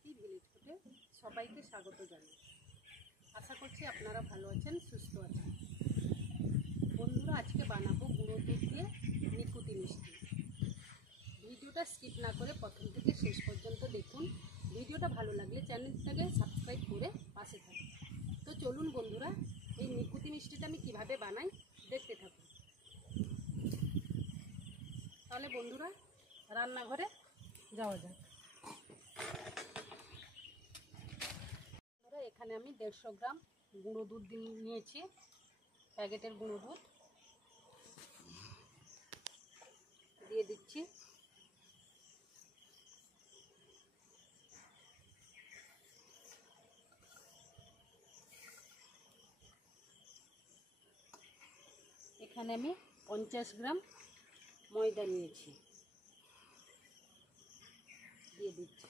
Bharati village ফুডে সবাইকে স্বাগত জানাই। আশা করছি আপনারা ভালো আছেন, সুস্থ আছেন। বন্ধুরা, আজকে বানাবো গুঁড়ো দুধ দিয়ে নিকুতি মিষ্টি। ভিডিওটা স্কিপ না করে প্রথম থেকে শেষ পর্যন্ত দেখুন। ভিডিওটা ভালো লাগলে চ্যানেলটাকে সাবস্ক্রাইব করে পাশে থাকুন। তো চলুন বন্ধুরা, এই নিকুতি মিষ্টিটা আমি কিভাবে বানাই দেখতে থাকুন। তাহলে বন্ধুরা, রান্নাঘরে যাওয়া যাক। এখানে আমি 150 গ্রাম গুঁড়ো দুধ নিয়েছি, প্যাকেটের গুঁড়ো দুধ দিয়ে দিচ্ছি। এখানে আমি 50 গ্রাম ময়দা নিয়েছি, দিয়ে দিচ্ছি।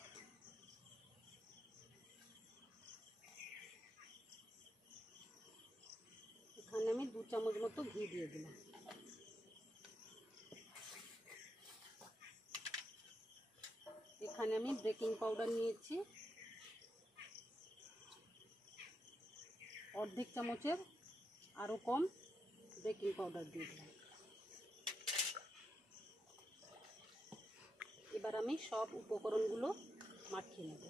এখানে আমি 2 চামচ মতো ঘি দিয়ে দিলাম। এখানে আমি বেকিং পাউডার নিয়েছি অর্ধেক চামচের আরও কম বেকিং পাউডার দিয়ে দিলাম। এবার আমি সব উপকরণগুলো মাখিয়ে নেব।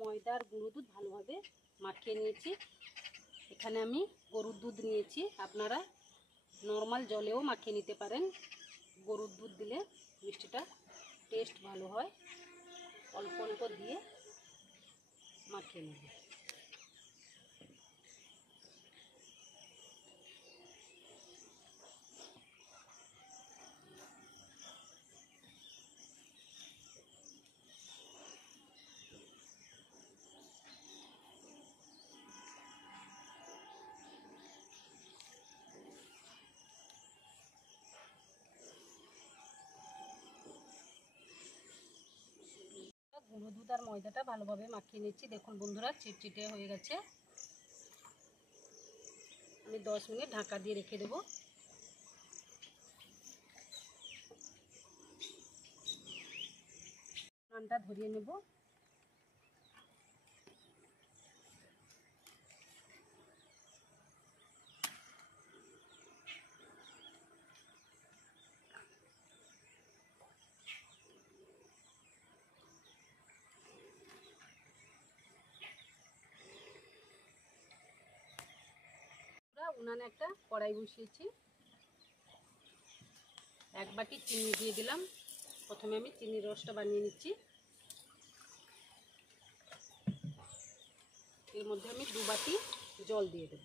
ময়দা আর গুঁড়ো দুধ ভালোভাবে মাখিয়ে নিয়েছি। এখানে আমি গরুর দুধ নিয়েছি, আপনারা নর্মাল জলেও মাখিয়ে নিতে পারেন। গরুর দুধ দিলে মিষ্টিটা টেস্ট ভালো হয়। অল্প অল্প দিয়ে মাখিয়ে নেব। গুঁড়ো দুধ আর ময়দাটা ভালোভাবে মাখিয়ে নিচ্ছি। দেখুন বন্ধুরা, চিটচিটে হয়ে গেছে। আমি 10 মিনিট ঢাকা দিয়ে রেখে দেব। নানটা ধরিয়ে নেব। উনানে একটা কড়াই বসিয়েছি, 1 বাটি চিনি দিয়ে দিলাম। প্রথমে আমি চিনির রসটা বানিয়ে নিচ্ছি। এর মধ্যে আমি 2 বাটি জল দিয়ে দেব।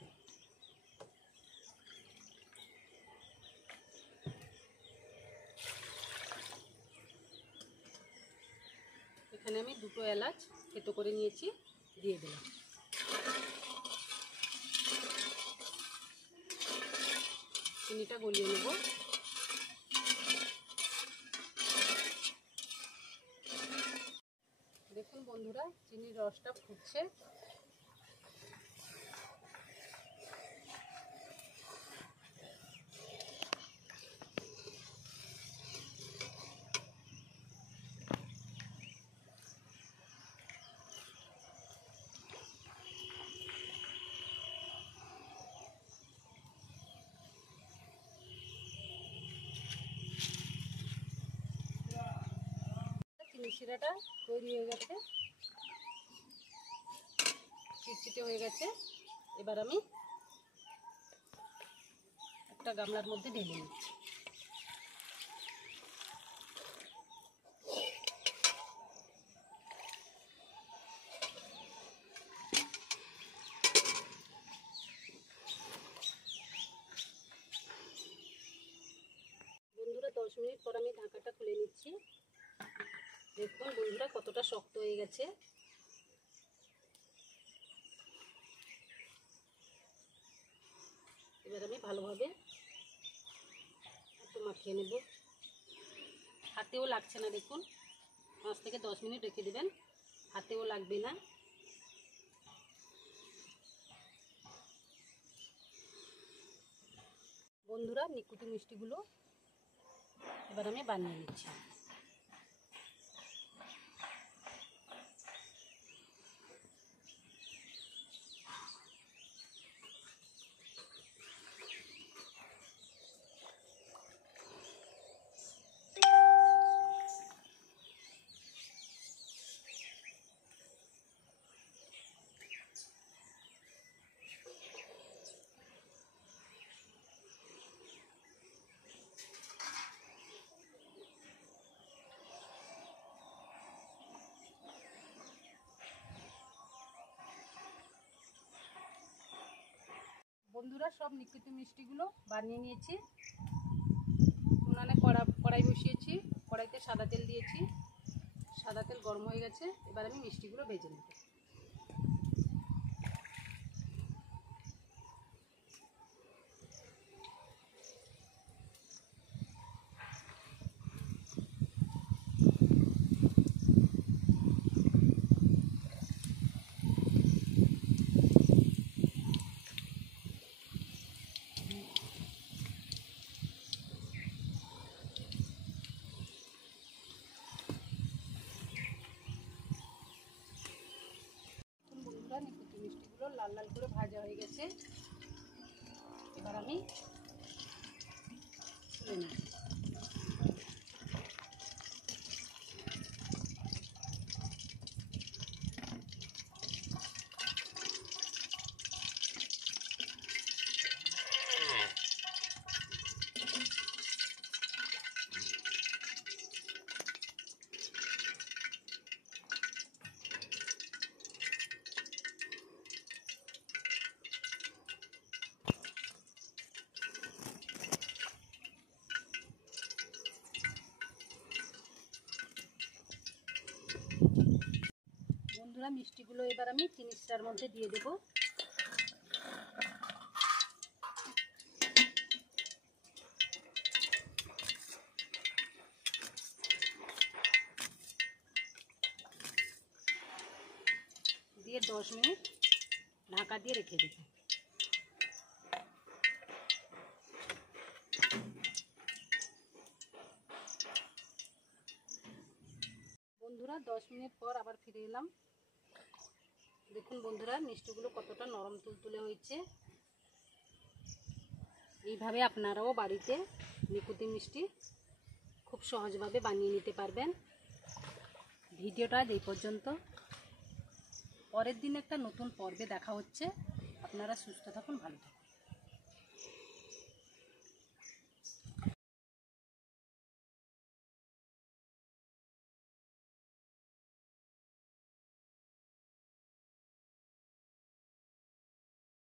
এখানে আমি 2টো এলাচ থেতো করে নিয়েছি, দিয়ে দিলাম। চিনিটা গলিয়ে নেব। দেখুন বন্ধুরা, চিনির রসটা ফুটছে। মিষ্টিটা তৈরি হয়ে গেছে, চিটচিটে হয়ে গেছে। এবার আমি একটা গামলার মধ্যে ঢেলে নিচ্ছি। বন্ধুরা, 10 মিনিট পর আমি ঢাকাটা খুলে নিচ্ছি। দেখুন বন্ধুরা, বন্ধুরা কতটা শক্ত হয়ে গেছে। এবার আমি ভালোভাবে একটু মাখিয়ে নেব। হাতেও লাগছে না, দেখুন 5 থেকে 10 মিনিট রেখে দেবেন, হাতেও লাগবে না। বন্ধুরা নিকুতি মিষ্টিগুলো এবার আমি বানিয়ে নিচ্ছি। বন্ধুরা সব নিকুতি মিষ্টিগুলো বানিয়ে নিয়েছি। উনানে কড়াই বসিয়েছি, কড়াইতে সাদা তেল দিয়েছি, সাদা তেল গরম হয়ে গেছে। এবার আমি মিষ্টিগুলো ভেজে নেব। নিকুতি মিষ্টিগুলো লাল লাল করে ভাজা হয়ে গেছে। এবার আমি তুলে নেব। বন্ধুরা মিষ্টিগুলো এবার আমি জিনিসটার মধ্যে দিয়ে দেব। দিয়ে 10 মিনিট ঢাকা দিয়ে রেখে দেব। বন্ধুরা 10 মিনিট পর আবার ফিরে এলাম। দেখুন বন্ধুরা মিষ্টিগুলো কতটা নরম তুলতুলে হয়েছে। এইভাবে আপনারাও বাড়িতে নিকুতি মিষ্টি খুব সহজভাবে বানিয়ে নিতে পারবেন। ভিডিওটা এই পর্যন্ত। পরের দিন একটা নতুন পর্বে দেখা হচ্ছে। আপনারা সুস্থ থাকুন, ভালো থাকুন।